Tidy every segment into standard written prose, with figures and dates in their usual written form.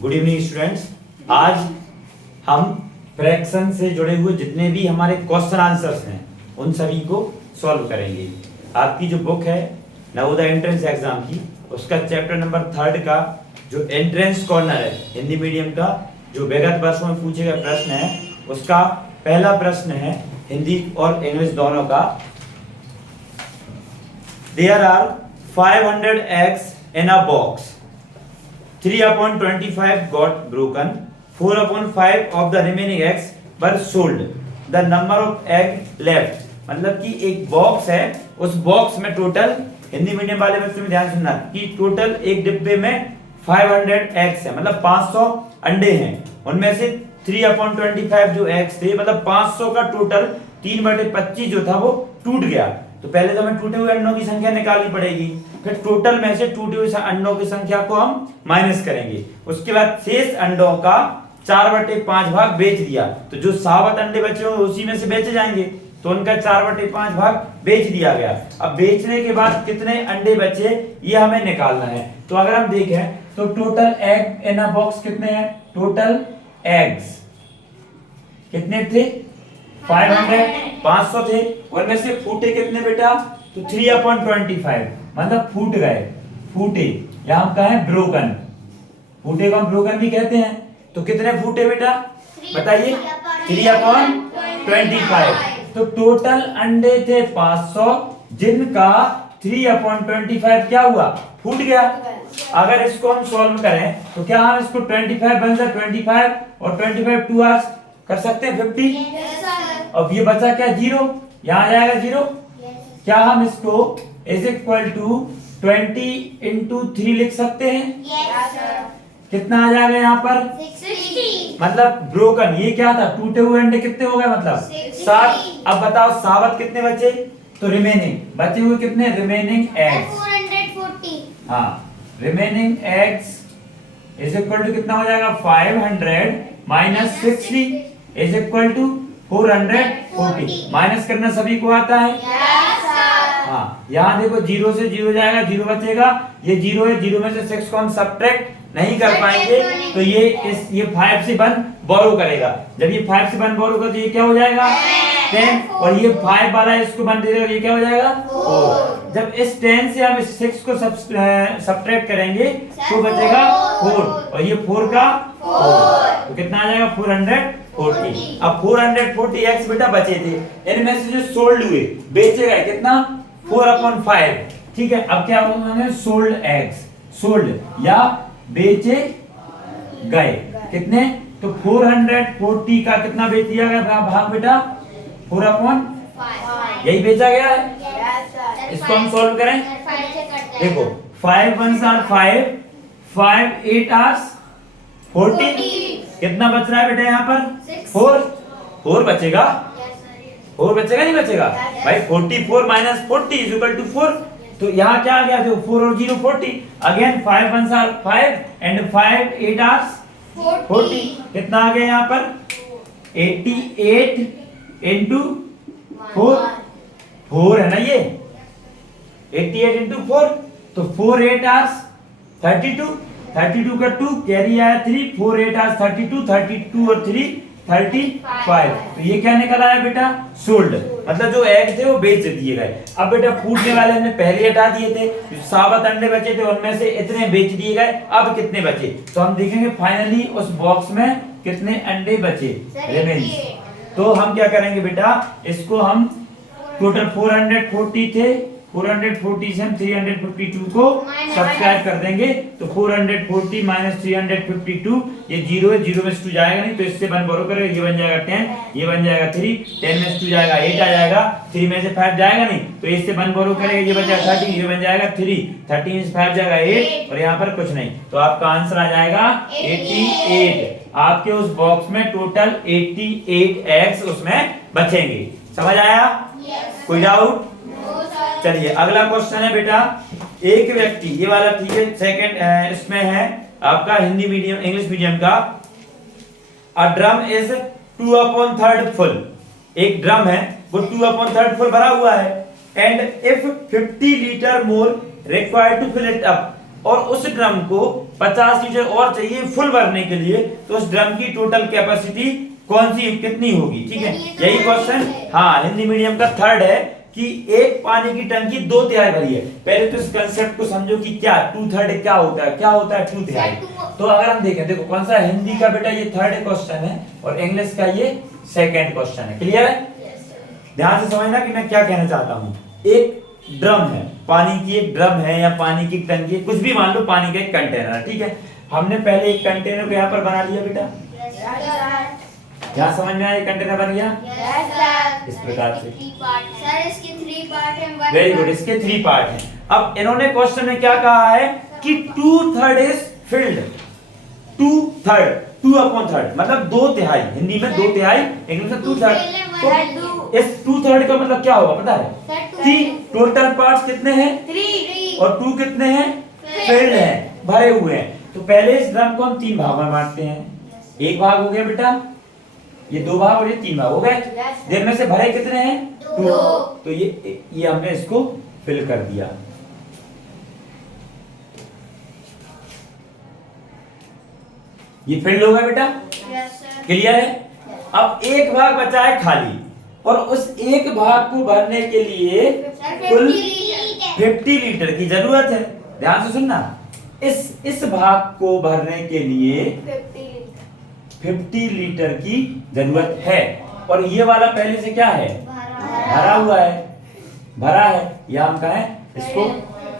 Good evening students. आज हम fraction से जुड़े हुए जितने भी हमारे क्वेश्चन आंसर्स हैं उन सभी को सॉल्व करेंगे। आपकी जो बुक है नवोदय एंट्रेंस एग्जाम की, उसका चैप्टर नंबर 3 का जो एंट्रेंस कॉर्नर है हिंदी मीडियम का, जो विगत वर्षों में पूछे गए प्रश्न है, उसका पहला प्रश्न है हिंदी और इंग्लिश दोनों का। There are 500 eggs in a box. 3/25 got broken. 4/5 of the remaining eggs were sold. The number of egg left. मतलब कि एक बॉक्स है, उस बॉक्स में टोटल, हिंदी मीडियम वाले बच्चों में ध्यान सुनना कि टोटल एक डिब्बे में 500 एग्स है, मतलब 500 अंडे हैं। उनमें से 3/25 जो एग्स थे, मतलब 500 का टोटल 3/25 जो था वो टूट गया। तो पहले तो हमें टूटे हुए अंडों की संख्या निकालनी पड़ेगी, फिर टोटल में से टूटे हुए अंडों की संख्या को हम माइनस करेंगे। उसके बाद शेष अंडों का 4/5 भाग बेच दिया, तो जो साबुत अंडे बचे हुए उसी में से बेचे जाएंगे, तो उनका 4/5 भाग बेच दिया गया। अब बेचने के बाद कितने अंडे बचे ये हमें निकालना है। तो अगर हम देखें तो टोटल एग इन अ बॉक्स कितने हैं, टोटल एग्स कितने थे, 500 थे। उनमें से फूटे कितने बेटा, तो 3/25, मतलब फूट गए, फूटे, या हम कहें ब्रोकन, फूटे को हम ब्रोकन भी कहते हैं। तो कितने फूटे बेटा बताइए, 3/25। तो टोटल अंडे थे 500, जिनका 3/25 क्या हुआ, फूट गया। अगर इसको हम सॉल्व करें तो क्या हम इसको 25 बन जाए, 25 और 25 2 आवर्स कर सकते हैं 50। अब ये बचा क्या, 0, यहां आ जाएगा 0। क्या हम इसको इज इक्वल टू 20 into 3 लिख सकते हैं? कितना आ जाएगा यहाँ पर, 60। मतलब ब्रोकन, ये क्या था, टूटे हुए अंडे कितने हो गए, मतलब 60। अब बताओ साबत कितने बचे, तो रिमेनिंग बचे हुए कितने, रिमेनिंग एग्स, 440। हाँ, remaining eggs is equal to कितना हो जाएगा, 500 माइनस 60 इज इक्वल टू 440। माइनस करना सभी को आता है, हाँ। यहाँ देखो 0 से 0 जाएगा, 0 बचेगा, ये 0 है, 0 में से 6 को हम सब्ट्रैक्ट नहीं कर पाएंगे, तो ये 5 से 1 बोरो करेगा। जब ये 5 से 1 बोरो कर, तो ये क्या हो जाएगा, 10, और ये 5 वाला इसको 1 दे देगा, ये क्या हो जाएगा, 4। जब इस 10 से हम इस 6 को सब्ट्रैक्ट करेंगे तो बचेगा 4, और ये 4 का 4, तो कितना आ जाएगा, 440। अब 440 एक्स बेटा बचे थे, इनमें से जो सोल्ड हुए, बेचे गए कितना, 4/5, ठीक है। अब क्या होगा, सोल्ड एग्स, सोल्ड या बेचे गए कितने, तो 440 का कितना बेच दिया गया भाग बेटा, 4/5, यही बेचा गया है। इसको हम सॉल्व करें, देखो 5 1s are 5, 5 8 hours 40, कितना बच रहा है बेटा यहाँ पर, 4 बचेगा, 4 बचेगा नहीं बचेगा भाई, 44 माइनस 40 इज इक्वल टू 4। तो यहाँ क्या आ गया, जो 4 और 0 40, again 5 1s are 5 and 5 8 hours 40, कितना आ गया यहाँ पर, 88 into 4 है ना, ये 88 into 4, तो 4 8 hours 32 का 2 कैरी आया 3, 4 8 hours 32 और 3 35। तो ये क्या निकल आया बेटा, सोल्ड, मतलब जो एग थे वो बेच दिए गए। अब बेटा फूटने वाले हमने पहले हटा दिए थे, जो साबुत अंडे बचे थे उनमें से इतने बेच दिए गए। अब कितने बचे, तो हम देखेंगे फाइनली उस बॉक्स में कितने अंडे बचे रिमेनिंग। तो हम क्या करेंगे बेटा, इसको हम टोटल 440 थे, 440 से हम 352 को सब्ट्रैक्ट कर देंगे, तो 440 माइनस 352, ये 0 है, 0 में से 2 जाएगा नहीं, तो इससे 1 बोरो करेगा, ये बन जाएगा 10, ये बन जाएगा 3, 10 में से 2 जाएगा 8 आ जाएगा, 3 में से 5 जाएगा नहीं, तो इससे 1 बोरो करेगा, ये बन जाएगा 30, ये बन जाएगा 3, 30 में से 5 जाएगा 8, और यहाँ पर कुछ नहीं, तो आपका आंसर आ जाएगा 88। आपके उस बॉक्स में टोटल 88 एग्स उसमें बचेंगे। समझ आया, कोई डाउट? चलिए अगला क्वेश्चन है बेटा, एक व्यक्ति, ये वाला ठीक है, सेकंड इसमें है आपका हिंदी मीडियम इंग्लिश मीडियम का। अ ड्रम इज 2/3 फुल, एक ड्रम है वो 2/3 फुल भरा हुआ है, and if 50 litre more required to fill it up, और उस ड्रम को 50 लीटर और चाहिए फुल भरने के लिए, तो उस ड्रम की टोटल कैपेसिटी कौन सी कितनी होगी? ठीक है, यही क्वेश्चन हाँ हिंदी मीडियम का थर्ड है कि एक पानी की टंकी 2/3 भरी है। पहले तो इस कंसेप्ट को समझो कि क्या 2/3 क्या होता है, क्या होता है 2/3। तो अगर हम देखें, देखो कौन सा हिंदी का बेटा ये थर्ड क्वेश्चन है और इंग्लिश का ये सेकंड क्वेश्चन है। क्लियर है? ध्यान से समझना कि मैं क्या कहना चाहता हूँ। एक ड्रम है, पानी की एक ड्रम है या पानी की टंकी, कुछ भी मान लो, पानी का एक कंटेनर है। ठीक है, हमने पहले एक कंटेनर को यहाँ पर बना लिया बेटा, यहाँ समझ में आया कंटेनर बन गया इस प्रकार से। सर इसके 3 पार्ट हैं। वेरी गुड, इसके 3 पार्ट हैं। अब इन्होंने क्वेश्चन में क्या कहा है कि 2/3 इज फिल्ड, 2/3 2/3 मतलब 2/3, हिंदी में 2/3, इंग्लिश में 2/3। तो इस 2/3 का मतलब क्या होगा पता है कि टोटल पार्ट्स कितने हैं 3 और 2 कितने हैं फिल्ड हैं, भरे हुए हैं। तो पहले इस ड्रम को हम 3 भागों में बांटते हैं। एक भाग हो गया बेटा, ये 2 भाग और ये 3 भाग हो गए। देर में से भरे कितने हैं 2, तो ये हमने इसको फिल कर दिया। ये फिल्ड हो गया बेटा, क्लियर है? अब एक भाग बचा है खाली और उस एक भाग को भरने के लिए कुल 50 लीटर की जरूरत है। ध्यान से सुनना, इस भाग को भरने के लिए 50 लीटर की जरूरत है और ये वाला पहले से क्या है भरा हुआ है, भरा है, यहां हम कहें इसको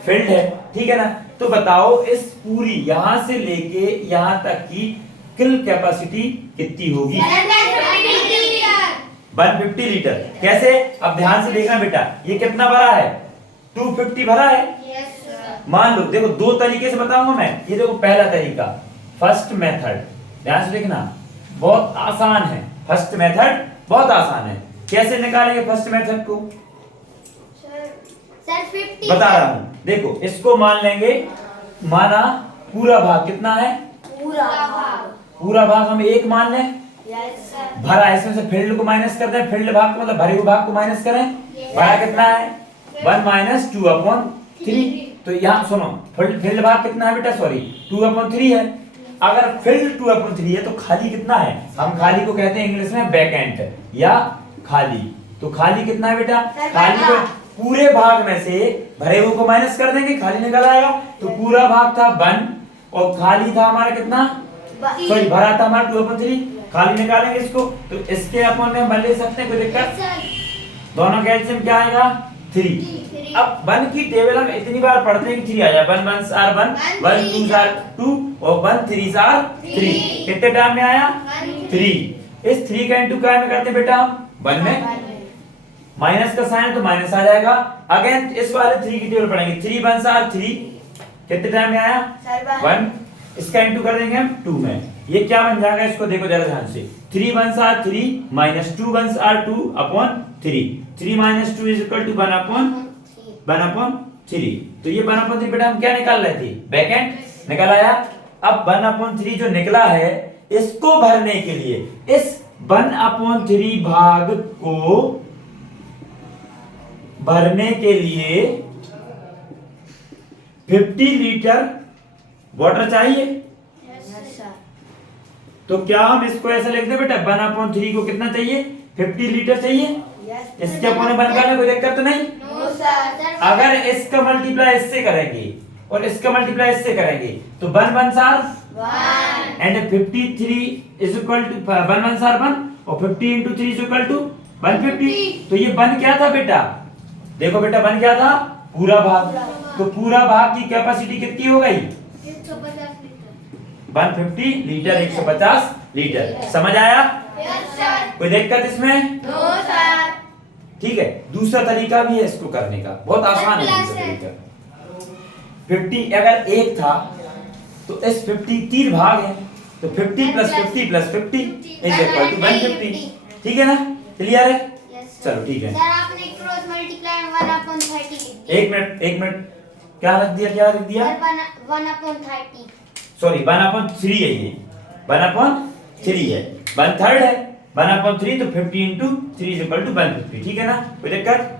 फिल्ड है। ठीक है ना? तो बताओ इस पूरी यहां से लेके यहां तक की कुल कैपेसिटी कितनी होगी? 150 लीटर। कैसे? अब ध्यान से देखना बेटा, ये कितना भरा है 250 भरा है। मान लो, देखो 2 तरीके से बताऊंगा मैं। ये देखो पहला तरीका, फर्स्ट मेथड, ध्यान से देखना, बहुत आसान है। फर्स्ट मेथड बहुत आसान है। कैसे निकालेंगे फर्स्ट मेथड को? सर 50 बता रहा हूं, देखो इसको मान लेंगे, माना पूरा भाग कितना है, पूरा भाग हम 1 मान लें, भरा है, इसमें से फील्ड को माइनस कर दें, फील्ड भाग को मतलब भरे हुए भाग को माइनस करें। भरा कितना है 1 - 2/3। तो यहाँ सुनो, फील्ड भाग कितना है बेटा, सॉरी 2/3 है। अगर फील्ड 2/3 है तो खाली कितना है? हम खाली को कहते हैं इंग्लिश में वैकेंट या खाली। तो खाली कितना है बेटा? खाली को पूरे भाग में से भरे हुए को माइनस कर देंगे, खाली निकल आएगा। तो पूरा भाग था 1 और खाली था हमारा कितना, सॉरी भरा था हमारा 2/3, खाली निकालेंगे इसको। तो इसके अपॉन में हम ले सकते हैं, कोई दिक्कत? दोनों का एलसीएम क्या आएगा 3। अब 1 की टेबल हम इतनी बार पढ़ते हैं कि 3 आ जाए। 1 1s are 1, 1 2s are 2 और 1 3s are 3। कितने टाइम में आया 3। इस 3 का इंटू क्या में करते हैं बेटा हम 1 में, माइनस का साइन तो माइनस आ जाएगा। अगेन इस वाले 3 की टेबल पढ़ेंगे, 3 1s are 3। कितने टाइम में आया 1। इसका इंटू कर देंगे हम 2 में। ये क्या बन जाएगा, इसको देखो जरा ध्यान से, 3 1s are 3 - 2 1s are 2/3। 3 - 2 = 1/3। तो ये 1/3 बेटा हम क्या निकाल रहे थे, वैकेंट निकल आया। अब 1/3 जो निकला है, इसको भरने के लिए इस 1/3 भाग को भरने के लिए 50 लीटर वाटर चाहिए। तो क्या हम इसको ऐसा लिख दे बेटा, 1/3 को कितना चाहिए 50 लीटर चाहिए। इसके अपने बन गया, कोई दिक्कत तो नहीं? अगर इसका मल्टीप्लाई इससे करेंगे और इसका मल्टीप्लाई इससे करेंगे तो 1 1s are 1 and 53 = 1 1s are 1 और 50 × 3 = 150। तो ये 1 क्या था बेटा, देखो बेटा 1 क्या था, पूरा भाग। तो पूरा भाग की कैपेसिटी कितनी हो गई 150 लीटर, 150 लीटर। समझ आया? कोई दिक्कत इसमें? ठीक है। दूसरा तरीका भी है इसको करने का, बहुत आसान है दूसरा तरीका। 50 अगर 1 था तो इस 50 3 भाग है, तो 50 + 50 + 50 = 150। ठीक है ना, क्लियर है? चलो ठीक है। सर आपने क्रॉस मल्टीप्लाई 1/30 एक मिनट क्या रख दिया 1/30 सॉरी 1/3 है, ये 1/3 है, 1/3 है 1/3। तो 50 × 3 = 150। ठीक है ना, कोई दिक्कत?